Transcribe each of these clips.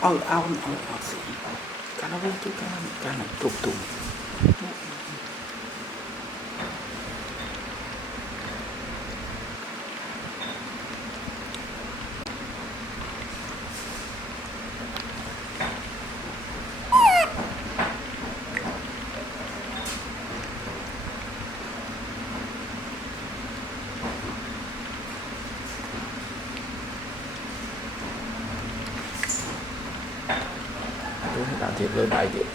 Ờ, sĩ. Cái nó với cái này trục tùng. Tôi đã thiệt lên bài thiệt.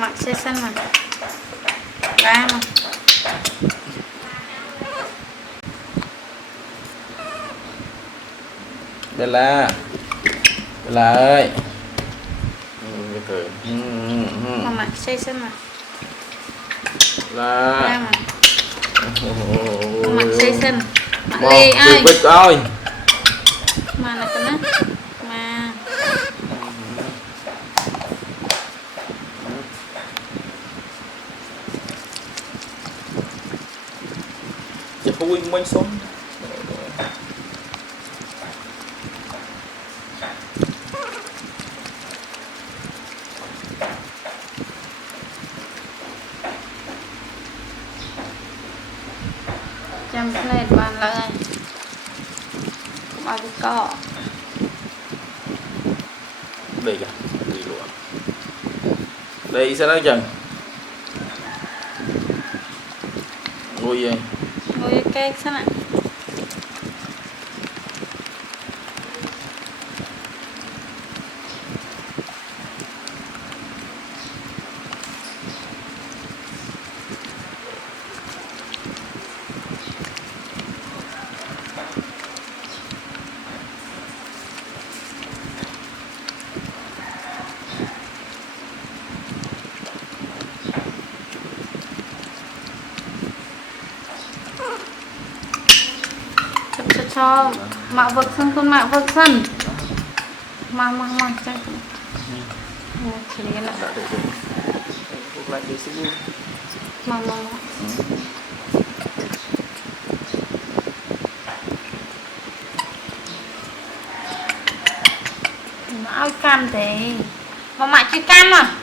Mặc xe xanh mà ra mà Bella ơi. mà mặc xe xanh mà Là ra mà mặc xe xanh mặc lê ai ơi mà là cái nó màจะพูดไม่ส้ม chăm lên bàn lại bao nhiêu cọ đây kìa đi luôn đây sẽ nói chừng ngồi vậy ngồi cái sao ạ cho mạ vực sân con mạ vực sân mà chắc chỉ cái này mà nó áo cam thế mà mạ chơi cam à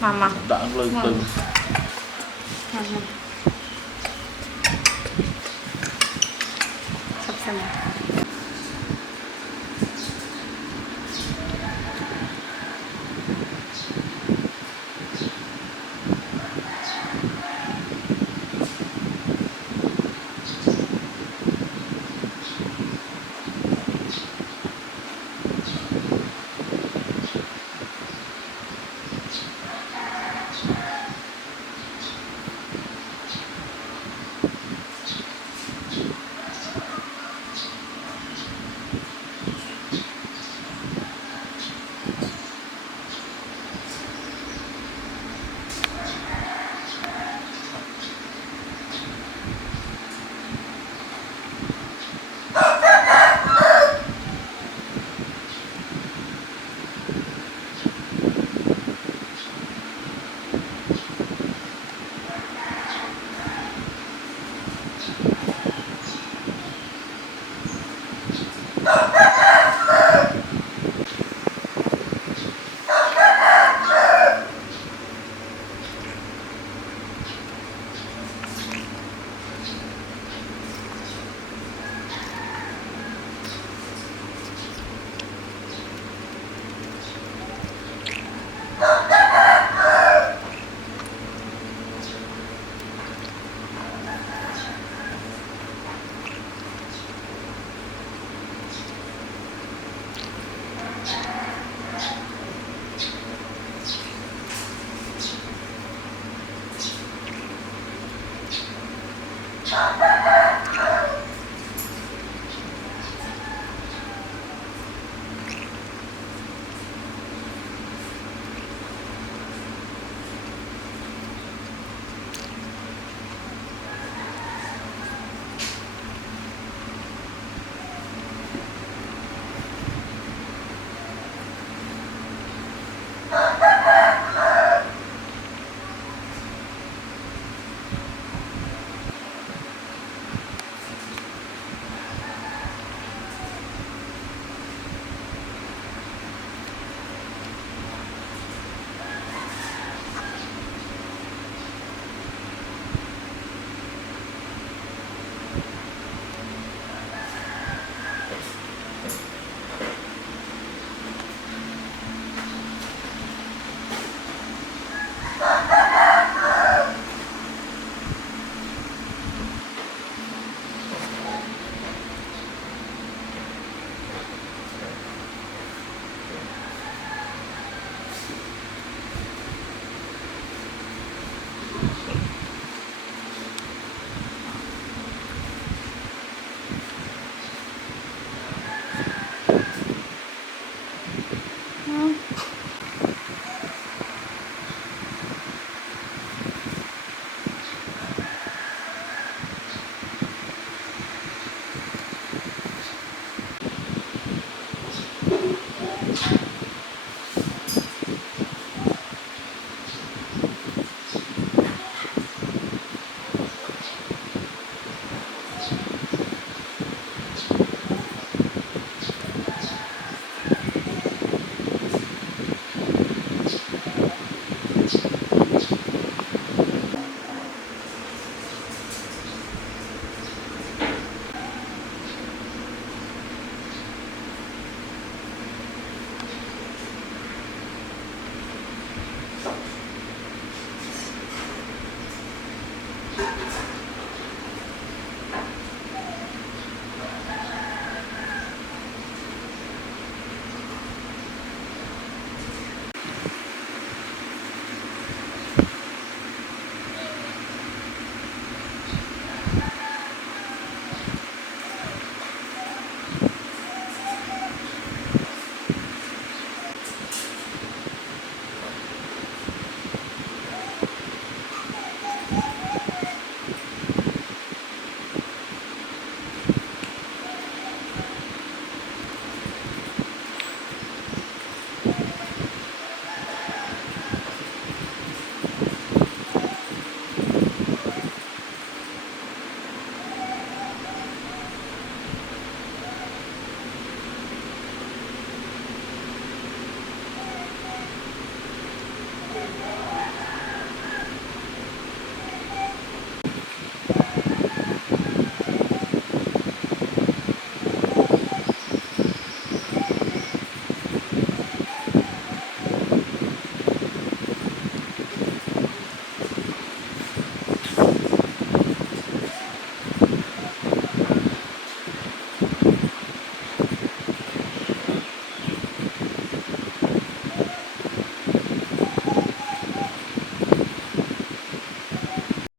mà đoạn lưng từng sắp xem